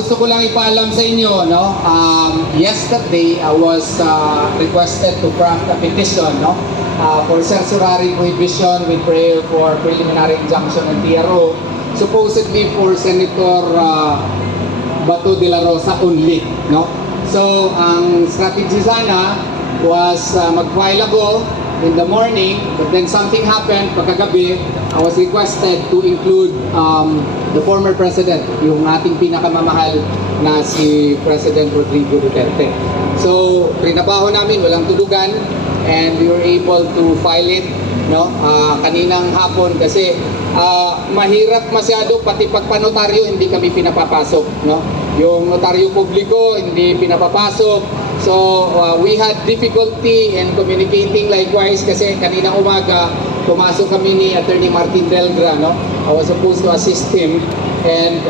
Gusto ko lang ipaalam sa inyo, no? Yesterday, I was requested to craft a petition, no? For certiorari prohibition with prayer for preliminary injunction and TRO, supposedly for Senator Bato de la Rosa only, no? So, ang strategy sana was mag-file ako in the morning, but then something happened pagkagabi. I was requested to include the former president, yung ating pinakamamahal na si President Rodrigo Duterte. So, trinabaho namin, walang tulugan, and we were able to file it, no? Kaninang hapon kasi mahirap masyado, pati pagpanotaryo hindi kami pinapapasok, no? Yung notaryo publiko hindi pinapapasok. So, we had difficulty in communicating likewise kasi kaninang umaga pumasok kami ni Attorney Martin Delgra, no? I was supposed to assist him, and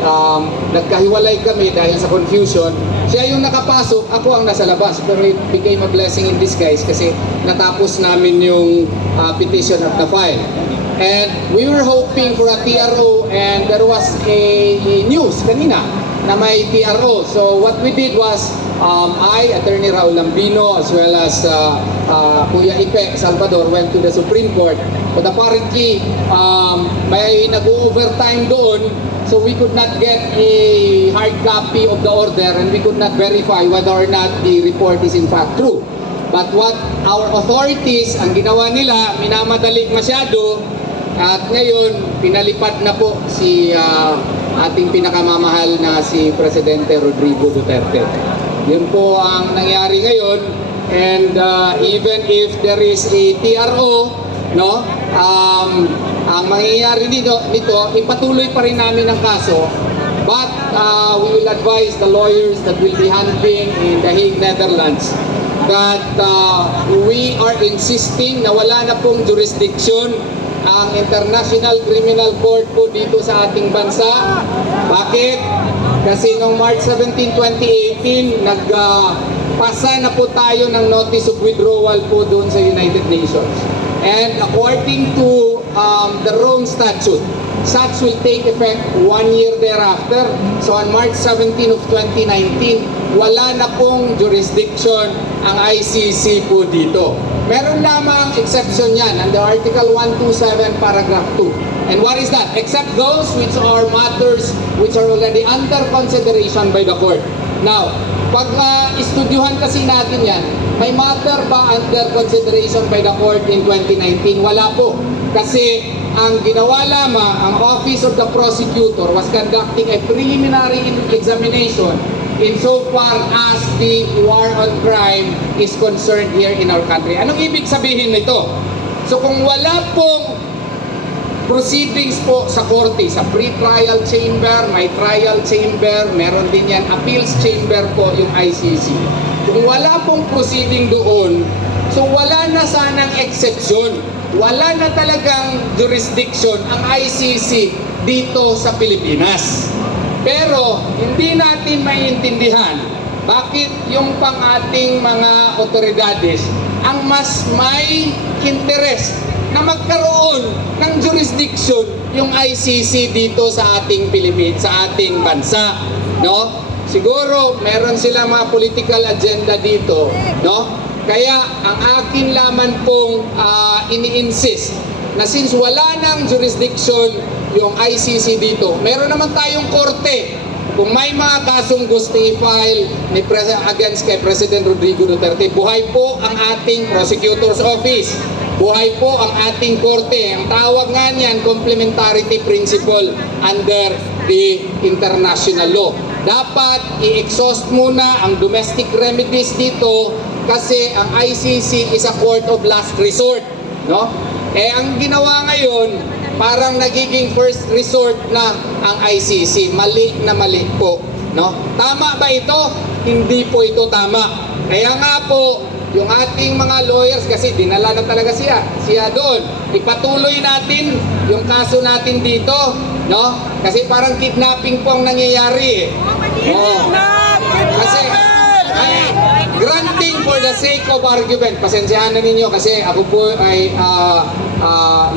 nagkahiwalay kami dahil sa confusion. Siya yung nakapasok, ako ang nasa labas, pero it became a blessing in disguise kasi natapos namin yung petition at the file. And we were hoping for a TRO, and there was a news kanina na may TRO. So what we did was, I, Attorney Raul Lambino, as well as Kuya Ipe Salvador went to the Supreme Court. But apparently, may nag-overtime doon, so we could not get a hard copy of the order, and we could not verify whether or not the report is in fact true. But what our authorities, ang ginawa nila, minamadali masyado, at ngayon, pinalipad na po si ating pinakamamahal na si Presidente Rodrigo Duterte. Yun po ang nangyari ngayon, and even if there is a TRO, no, ang mangyayari nito, ipatuloy pa rin namin ang kaso, but we will advise the lawyers that will be handling in The Hague, Netherlands, that we are insisting na wala na pong jurisdiction ang International Criminal Court po dito sa ating bansa. Bakit? Kasi noong March 17, 2018, nagpasa na po tayo ng notice of withdrawal po doon sa United Nations. And according to the Rome Statute, such will take effect 1 year thereafter. So on March 17 of 2019, wala na pong jurisdiction ang ICC po dito. Meron lamang exception yan under Article 127 Paragraph 2. And what is that? Except those which are matters which are already under consideration by the court. Now, pag istudyuhan kasi natin yan, may matter ba under consideration by the court in 2019? Wala po. Kasi ang ginawa lamang, ang Office of the Prosecutor was conducting a preliminary examination insofar as the war on crime is concerned here in our country. Anong ibig sabihin nito? So kung wala pong proceedings po sa korte, sa pre-trial chamber, may trial chamber, meron din yan, appeals chamber po yung ICC. Kung wala pong proceeding doon, so wala na sanang exception, wala na talagang jurisdiction ang ICC dito sa Pilipinas. Pero hindi natin maiintindihan bakit yung pang ating mga otoridades ang mas may interest na magkaroon ng jurisdiction yung ICC dito sa ating Pilipinas, sa ating bansa, no? Siguro meron silang mga political agenda dito, no? Kaya ang akin laman pong ini-insist na since wala nang jurisdiction yung ICC dito, meron naman tayong korte. Kung may mga kasong gusto i-file against kay President Rodrigo Duterte, buhay po ang ating prosecutor's office. Buhay po ang ating korte. Ang tawag nga niyan, complementarity principle under the international law. Dapat i-exhaust muna ang domestic remedies dito kasi ang ICC is a court of last resort, no? Ang ginawa ngayon, parang nagiging first resort na ang ICC. Mali na mali po, no? Tama ba ito? Hindi po ito tama. Kaya nga po, yung ating mga lawyers, kasi dinala na talaga siya doon. Ipatuloy natin yung kaso natin dito, no? Kasi parang kidnapping po ang nangyayari, eh. Oh. Kasi granting for the sake of argument, pasensyahan na ninyo kasi ako po ay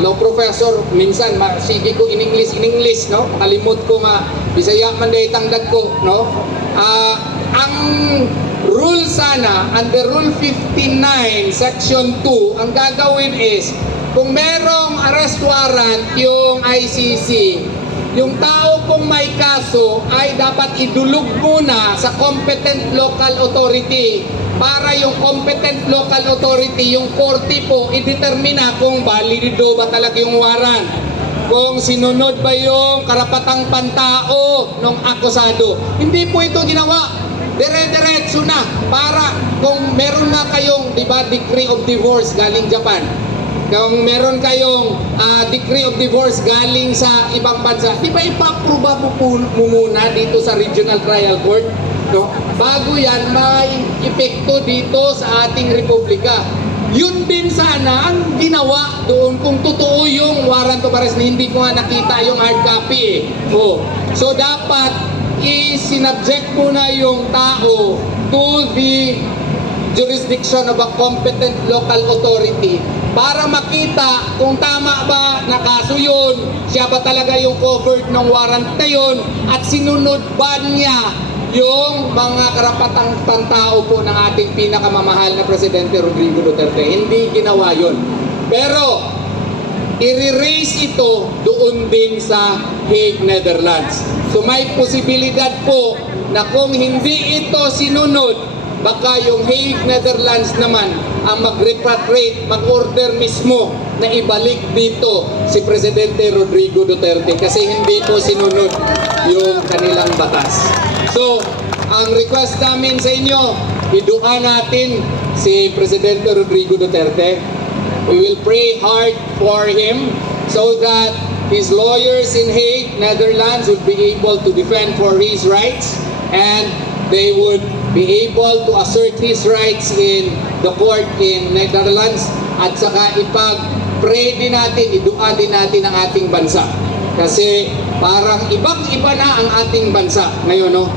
law professor, minsan sige ko in English, no? Makalimot ko Bisaya man day tangdag ko, no? Ang rule sana, under Rule 59, Section 2, ang gagawin is, kung merong arrest warrant yung ICC, yung tao kung may kaso ay dapat idulog muna sa competent local authority para yung competent local authority, yung korte po, idetermina kung valido ba talaga yung warrant. Kung sinunod ba yung karapatang pantao ng akusado. Hindi po ito ginawa. Dire-diretso na para kung meron na kayong, di ba, decree of divorce galing Japan. Kung meron kayong decree of divorce galing sa ibang bansa, di ba ipa-aproba mo muna dito sa Regional Trial Court? No? Bago yan, may epekto dito sa ating republika. Yun din sana ang ginawa doon kung totoo yung warrant of arrest na hindi ko nga nakita yung hard copy eh. Oh. So dapat isinubject muna yung tao to the jurisdiction of a competent local authority para makita kung tama ba na kaso yun, siya ba talaga yung covered ng warrant na yun at sinunod ba niya yung mga karapatang pantao po ng ating pinakamamahal na Presidente Rodrigo Duterte. Hindi ginawa yun. Pero, i-raise ito doon din sa Hague, Netherlands. So may posibilidad po na kung hindi ito sinunod, baka yung Hague, Netherlands naman ang mag-repatriate, mag-order mismo na ibalik dito si Presidente Rodrigo Duterte kasi hindi po sinunod yung kanilang batas. So, ang request namin sa inyo, idua natin si Presidente Rodrigo Duterte. We will pray hard for him so that his lawyers in Hague, Netherlands would be able to defend for his rights and they would be able to assert his rights in the court in Netherlands at saka ipag-pray din natin, idua din natin ang ating bansa. Kasi parang ibang-iba na ang ating bansa ngayon, no?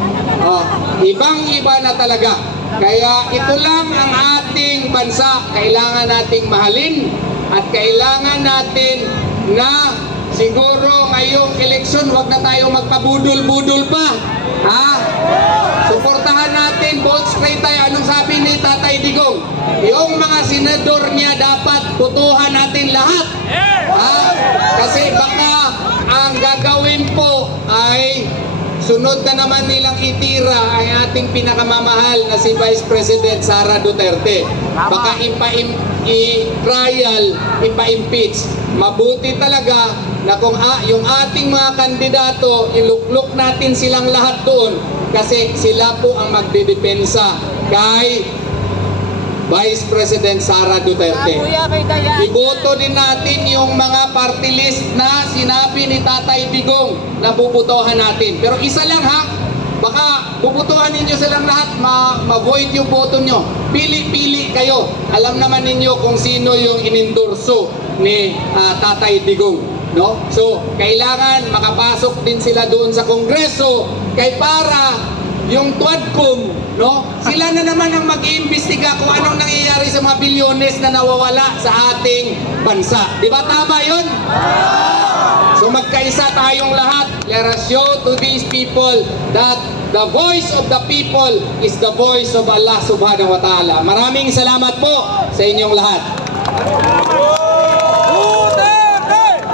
Ibang-iba na talaga. Kaya ito lang ang ating bansa. Kailangan nating mahalin at kailangan natin na siguro ngayong eleksyon, wag na tayo magpabudol-budol pa. Ha? Suportahan natin, vote straight tayo. Anong sabi ni Tatay Digong? Yung mga senador niya dapat botohan natin lahat. Ha? Kasi baka ang gagawin po ay sunod na naman nilang itira ay ating pinakamamahal na si Vice President Sara Duterte. Baka i-trial, ipa-impeach. Mabuti talaga na kung yung ating mga kandidato, iluklok natin silang lahat doon kasi sila po ang magdidepensa kay Vice President Sara Duterte. Iboto din natin yung mga party list na sinabi ni Tatay Digong na bubutohan natin. Pero isa lang ha, baka bubutohan ninyo silang lahat, ma-void yung boto nyo. Pili-pili kayo. Alam naman ninyo kung sino yung inendorso ni Tatay Digong. No? So, kailangan makapasok din sila doon sa Kongreso kay para yung TUADCOM, no? Sila na naman ang mag-iimbestiga kung anong nangyayari sa mga bilyones na nawawala sa ating bansa. Di ba tama yun? So magkaisa tayong lahat. Let us show to these people that the voice of the people is the voice of Allah subhanahu wa ta'ala. Maraming salamat po sa inyong lahat.